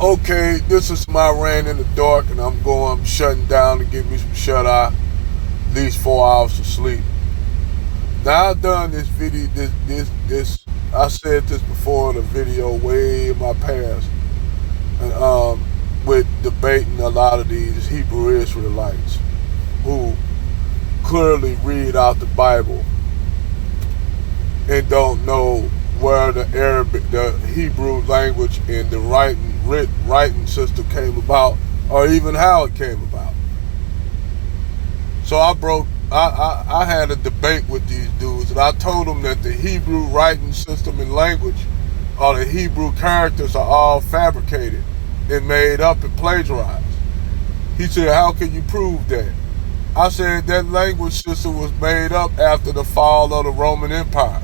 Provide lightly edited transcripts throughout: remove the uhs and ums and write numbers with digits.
Okay, this is my rant in the dark, and I'm shutting down to get me some shut eye, at least 4 hours of sleep. Now I've done this video, this. I said this before in a video way in my past, and with debating a lot of these Hebrew Israelites who clearly read out the Bible and don't know where the Hebrew language and the writing system came about, or even how it came about. So I had a debate with these dudes, and I told them that the Hebrew writing system and language, or the Hebrew characters, are all fabricated and made up and plagiarized. He said, "How can you prove that?" I said that language system was made up after the fall of the Roman Empire.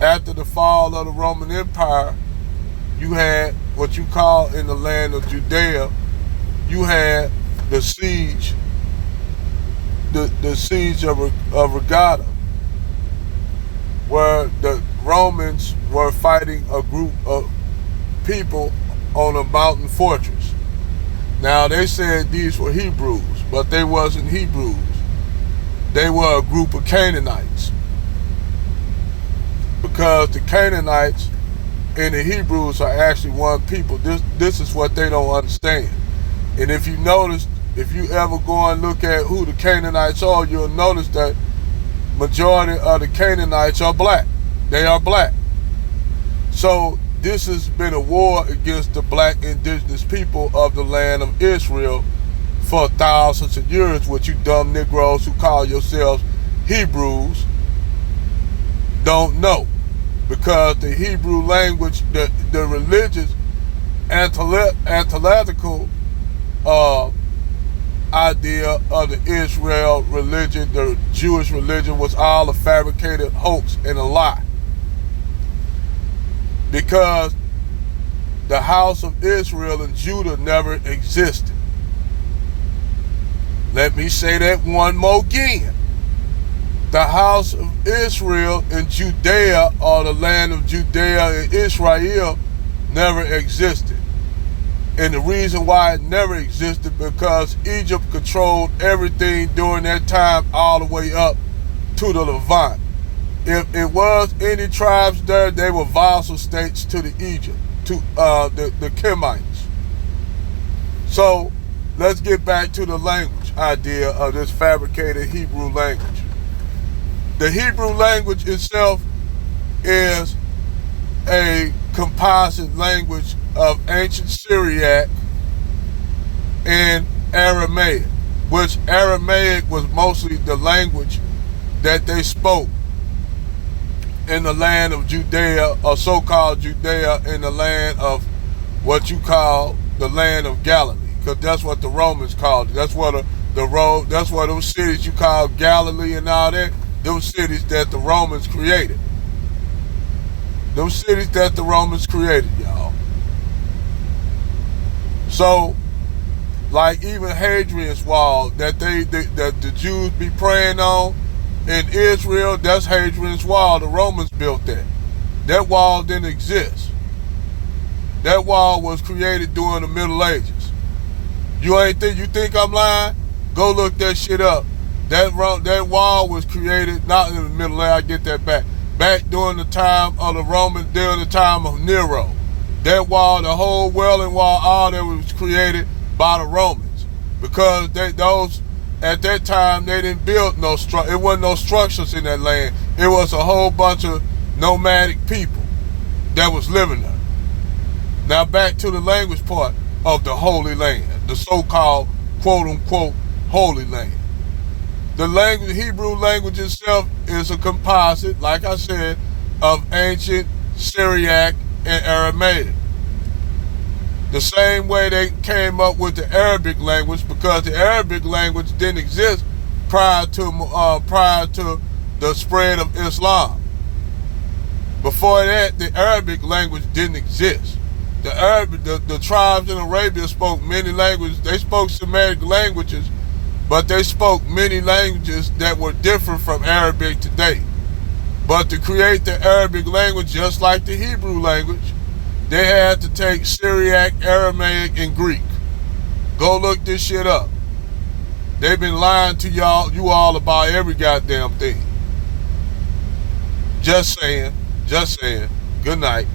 After the fall of the Roman Empire, you had what you call in the land of Judea, you had the siege, the siege of Regatta, where the Romans were fighting a group of people on a mountain fortress. Now they said these were Hebrews, but they wasn't Hebrews. They were a group of Canaanites, because the Canaanites and the Hebrews are actually one people. This is what they don't understand. And if you notice, if you ever go and look at who the Canaanites are, you'll notice that majority of the Canaanites are black. They are black. So this has been a war against the black indigenous people of the land of Israel for thousands of years, which you dumb Negroes who call yourselves Hebrews don't know. Because the Hebrew language, the religious, anthological idea of the Israel religion, the Jewish religion, was all a fabricated hoax and a lie. Because the house of Israel and Judah never existed. Let me say that one more again. The house of Israel and Judea, or the land of Judea and Israel, never existed. And the reason why it never existed, because Egypt controlled everything during that time all the way up to the Levant. If it was any tribes there, they were vassal states to the Egypt, to the Kemites. So let's get back to the language idea of this fabricated Hebrew language. The Hebrew language itself is a composite language of ancient Syriac and Aramaic, which Aramaic was mostly the language that they spoke in the land of Judea, or so-called Judea, in the land of what you call the land of Galilee, because that's what the Romans called it. That's what that's what those cities you call Galilee and all that. Those cities that the Romans created. Those cities that the Romans created, y'all. So, like even Hadrian's Wall that the Jews be praying on in Israel, that's Hadrian's Wall. The Romans built that. That wall didn't exist. That wall was created during the Middle Ages. You think I'm lying? Go look that shit up. That wall was created not in the Middle Ages. I get that back. Back during the time of the Romans, during the time of Nero. That wall, the whole Wailing Wall, all that was created by the Romans, because those at that time they didn't build no it wasn't no structures in that land. It was a whole bunch of nomadic people that was living there. Now back to the language part of the Holy Land, the so-called quote-unquote Holy Land. The Hebrew language itself is a composite, like I said, of ancient Syriac and Aramaic. The same way they came up with the Arabic language, because the Arabic language didn't exist prior to the spread of Islam. Before that, the Arabic language didn't exist. The tribes in Arabia spoke many languages. They spoke Semitic languages, but they spoke many languages that were different from Arabic today. But to create the Arabic language, just like the Hebrew language, They had to take Syriac, Aramaic, and Greek. Go look this shit up. They've been lying to you all about every goddamn thing. Just saying. Just saying. Good night.